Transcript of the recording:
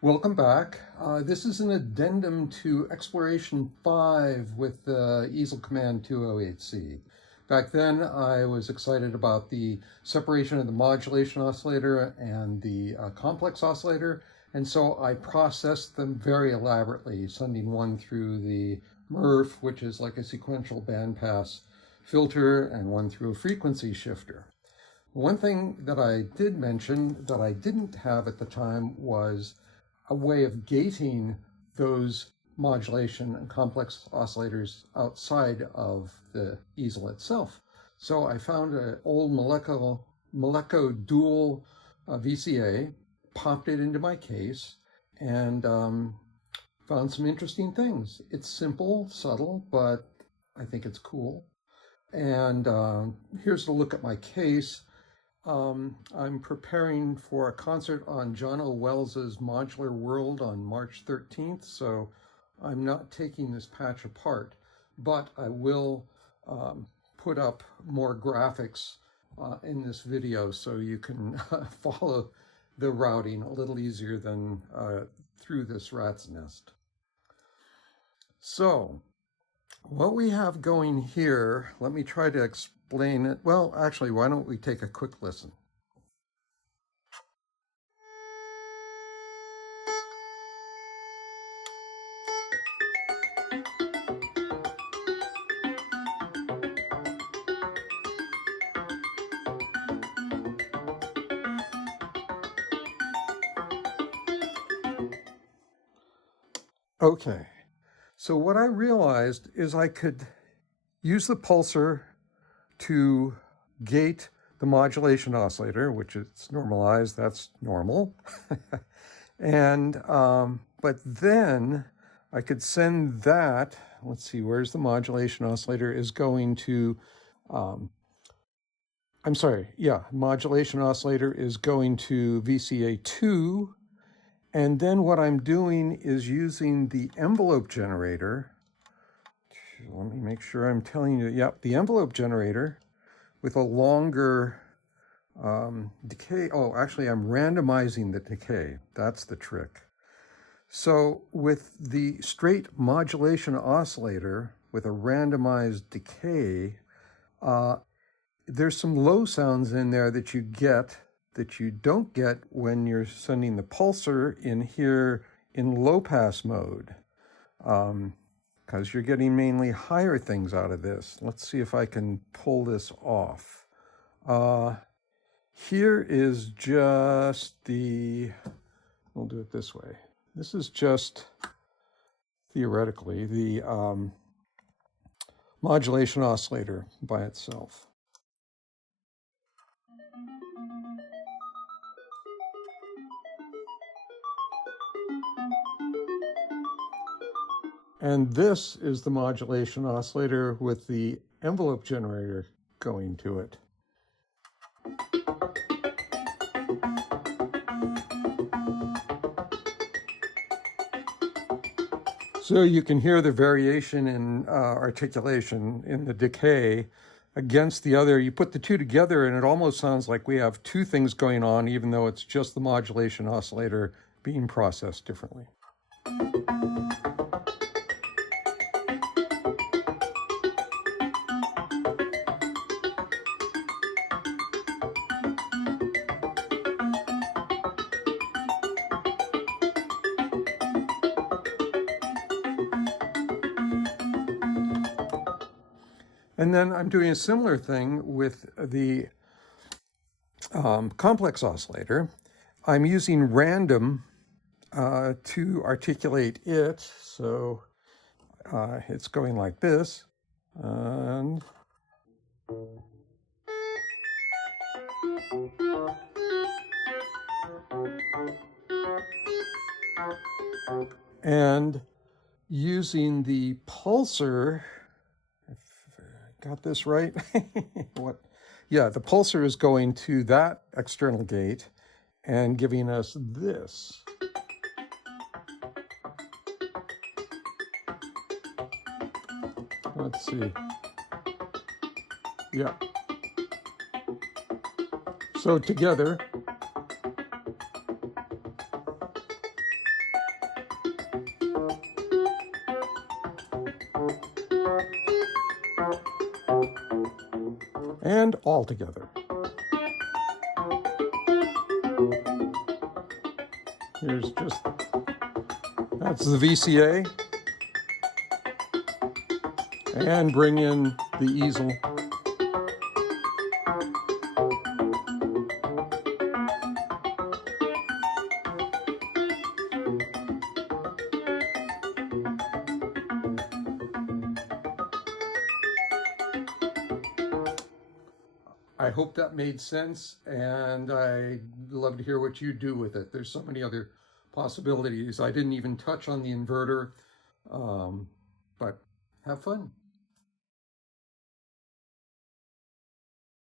Welcome back. This is an addendum to Exploration 5 with the easel command 208C. Back then, I was excited about the separation of the modulation oscillator and the complex oscillator, and so I processed them very elaborately, sending one through the MRF, which is like a sequential bandpass filter, and one through a frequency shifter. One thing that I did mention that I didn't have at the time was a way of gating those modulation and complex oscillators outside of the easel itself. So I found an old Moleco dual VCA, popped it into my case, and found some interesting things. It's simple, subtle, but I think it's cool. And here's a look at my case. I'm preparing for a concert on John O. Wells's Modular World on March 13th, so I'm not taking this patch apart, but I will put up more graphics in this video so you can follow the routing a little easier than through this rat's nest. So what we have going here, let me try to explain it. Well, actually, why don't we take a quick listen? Okay, so what I realized is I could use the pulsar to gate the modulation oscillator, which is normalized, that's normal. And, but then I could send that, let's see, where's the modulation oscillator is going to, modulation oscillator is going to VCA2. And then what I'm doing is using the envelope generator. Let me make sure I'm telling you, yep, the envelope generator with a longer decay. Oh, actually, I'm randomizing the decay. That's the trick. So with the straight modulation oscillator with a randomized decay, there's some low sounds in there that you get that you don't get when you're sending the pulsar in here in low pass mode, because you're getting mainly higher things out of this. Let's see if I can pull this off. Here is just we'll do it this way. This is just theoretically the modulation oscillator by itself. And this is the modulation oscillator with the envelope generator going to it. So you can hear the variation in articulation in the decay against the other. You put the two together and it almost sounds like we have two things going on, even though it's just the modulation oscillator being processed differently. And then I'm doing a similar thing with the complex oscillator. I'm using random to articulate it. So it's going like this. And using the pulsar, got this right? What? Yeah, the pulsar is going to that external gate and giving us this. Let's see. Yeah. So together, and all together. Here's just, that's the VCA. And bring in the easel. I hope that made sense, and I'd love to hear what you do with it. There's so many other possibilities. I didn't even touch on the inverter, but have fun.